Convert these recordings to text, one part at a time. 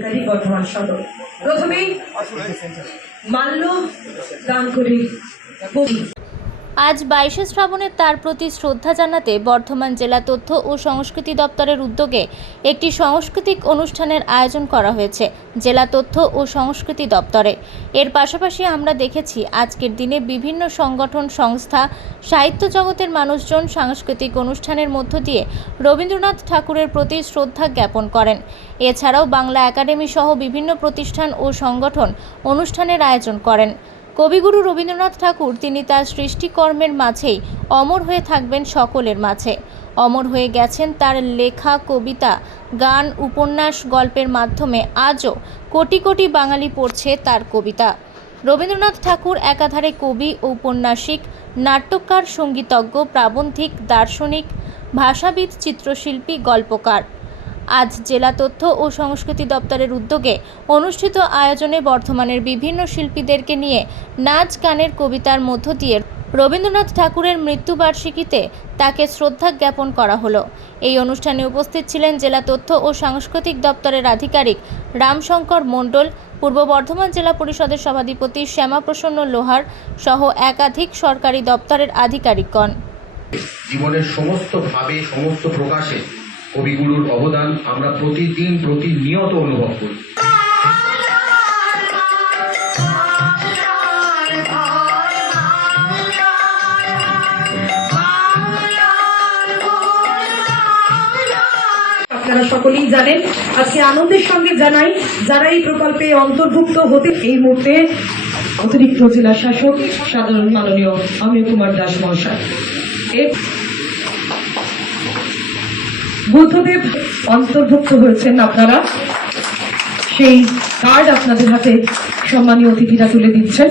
ইত্যাদি বর্ধমান সদর। প্রথমেই মাল্য দান করি। আজ বাইশে শ্রাবণে তার প্রতি শ্রদ্ধা জানাতে বর্ধমান জেলা তথ্য ও সংস্কৃতি দপ্তরের উদ্যোগে একটি সাংস্কৃতিক অনুষ্ঠানের আয়োজন করা হয়েছে জেলা তথ্য ও সংস্কৃতি দপ্তরে। এর পাশাপাশি আমরা দেখেছি আজকের দিনে বিভিন্ন সংগঠন, সংস্থা, সাহিত্য জগতের মানুষজন সাংস্কৃতিক অনুষ্ঠানের মধ্য দিয়ে রবীন্দ্রনাথ ঠাকুরের প্রতি শ্রদ্ধা জ্ঞাপন করেন। এছাড়াও বাংলা একাডেমি সহ বিভিন্ন প্রতিষ্ঠান ও সংগঠন অনুষ্ঠানের আয়োজন করেন। কবিগুরু রবীন্দ্রনাথ ঠাকুর, তিনি তার সৃষ্টিকর্মের মাঝেই অমর হয়ে থাকবেন সকলের মাঝে। অমর হয়ে গেছেন তার লেখা, কবিতা, গান, উপন্যাস, গল্পের মাধ্যমে আজও কোটি কোটি বাঙালি পড়ছে তার কবিতা। রবীন্দ্রনাথ ঠাকুর একাধারে কবি, ঔপন্যাসিক, নাট্যকার, সঙ্গীতজ্ঞ, প্রাবন্ধিক, দার্শনিক, ভাষাবিদ, চিত্রশিল্পী, গল্পকার। আজ জেলা তথ্য ও সংস্কৃতি দপ্তরের উদ্যোগে অনুষ্ঠিত আয়োজনে বর্ধমানের বিভিন্ন শিল্পীদেরকে নিয়ে নাচ গানের কবিতার মধ্য দিয়ে রবীন্দ্রনাথ ঠাকুরের মৃত্যুবার্ষিকীতে তাকে শ্রদ্ধা জ্ঞাপন করা হলো। এই অনুষ্ঠানে উপস্থিত ছিলেন জেলা তথ্য ও সাংস্কৃতিক দপ্তরের আধিকারিক রামশঙ্কর মণ্ডল, পূর্ব বর্ধমান জেলা পরিষদের সভাধিপতি শ্যামাপ্রসন্ন লোহার সহ একাধিক সরকারি দপ্তরের আধিকারিকগণ। জীবনের সমস্ত ভাবে, সমস্ত প্রকাশে কবিগুরুর অবদান আমরা প্রতিদিন প্রতিনিয়ত অনুভব করি। সকলেই জানেন, আজকে আনন্দের সঙ্গে জানাই, যারা এই প্রকল্পে অন্তর্ভুক্ত হতে এই মুহূর্তে অতিরিক্ত জেলা শাসক, সাধারণ মাননীয় অমিয় কুমার দাস মহাশয়। বুদ্ধদেব অন্তর্ভুক্ত হয়েছেন আপনারা। সেই কার্ড আপনাদের হাতে সম্মানীয় অতিথিরা তুলে দিচ্ছেন।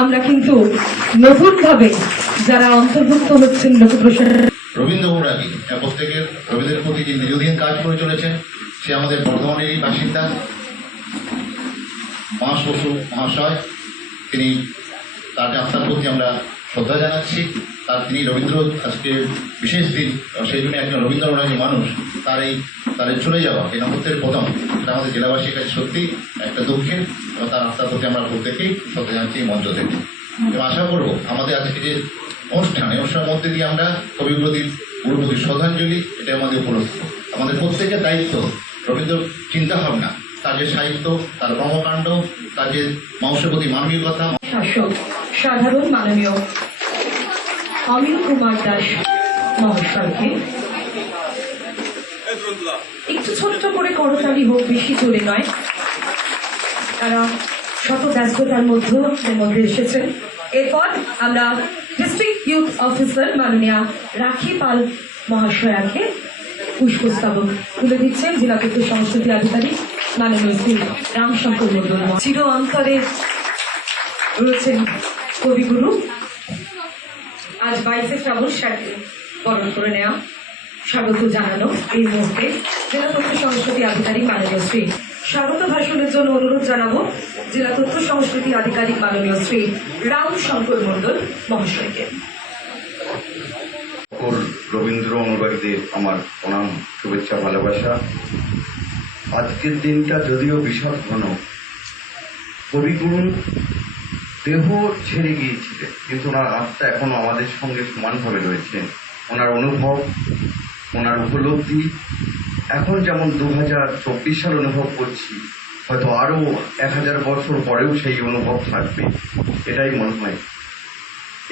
আমরা কিন্তু নতুনভাবে যারা অন্তর্ভুক্ত হচ্ছেন লোকপ্রসারণ রবীন্দ্র প্রত্যেকের রবীন্দ্রের প্রতি যে কাজ করে চলেছেন, সে আমাদের বাসিন্দা বসু তিনি তার আত্মার প্রতি আমরা শ্রদ্ধা জানাচ্ছি। তার তিনি রবীন্দ্র, আজকে বিশেষ দিন সেই জন্য একজন রবীন্দ্র অনুরাগী মানুষ, তার এই, তার চলে যাওয়া, এই নমস্তের প্রথম, এটা আমাদের জেলাবাসীর কাছে সত্যি একটা দুঃখের, এবং তার আত্মার প্রতি আমরা প্রত্যেকেই শ্রদ্ধা জানাচ্ছি এই মঞ্চ থেকে। এবং আশা করব, আমাদের আজকে যে অনুষ্ঠান, এই অনুষ্ঠানের মধ্যে দিয়ে আমরা কবিগুরুদের গুরুপতি শ্রদ্ধাঞ্জলি এটা আমাদের উপলক্ষ আমাদের প্রত্যেকের দায়িত্ব রবীন্দ্র চিন্তাভাবনা, তার যে সাহিত্য, তার কর্মকাণ্ড তার যে মানুষের প্রতি মানবিকতা শাসক, সাধারণ মাননীয় অমিল কুমার দাস মহাশয়কে। একটু ছোট্ট করে করতালি হোক, বেশি চলে নয়। তারা শত ব্যস্ততার মধ্যে এর মধ্যে এসেছেন। এরপর আমরা ডিস্ট্রিক্ট ইউথ অফিসার মাননীয়া রাখি পাল মহাশয়াকে পুষ্পস্তবক তুলে দিচ্ছেন। জেলা তথ্য সংস্কৃতি আধিকারিক মাননীয় শ্রী রামশঙ্কর মন্ডল চির অন্তরে রয়েছেন কবিগুরু। আজ বাইশে শ্রাবণ স্যারকে বরণ করে নেওয়া স্বাগত জানানো এই মুহূর্তে জেলা তথ্য সংস্কৃতি আধিকারিক মাননীয় শ্রী স্বাগত ভাষণের জন্য অনুরোধ জানাব জেলা তথ্য সংস্কৃতি আধিকারিক মাননীয় শ্রী রাম শঙ্কর মণ্ডল মহাশয়কে। রবীন্দ্র অনুরাগীদের আমার প্রণাম, শুভেচ্ছা, ভালোবাসা। আজকের দিনটা যদিও বিষাদ ঘন, কবিগুরু দেহ ছেড়ে গিয়েছিলেন কিন্তু ওনার আত্মা এখনও আমাদের সঙ্গে সমানভাবে রয়েছে। ওনার অনুভব, ওনার উপলব্ধি। এখন যেমন দু হাজার চব্বিশ সাল অনুভব করছি, হয়তো আরও এক হাজার বছর পরেও সেই অনুভব থাকবে। এটাই মনে হয়।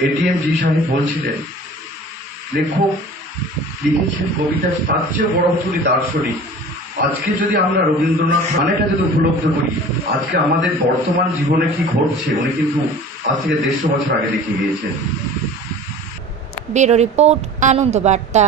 এটিএম জি সাহেব বলছিলেন, লেখক লিখেছেন কবিতা তার চেয়ে বড় তুমি দার্শনিক। আজকে যদি আমরা রবীন্দ্রনাথ মানেটা যদি উপলব্ধ করি, আজকে আমাদের বর্তমান জীবনে কি ঘটছে, উনি কিন্তু আজ থেকে দেড়শো বছর আগে লিখে গিয়েছেন ব্যুরো রিপোর্ট আনন্দ বার্তা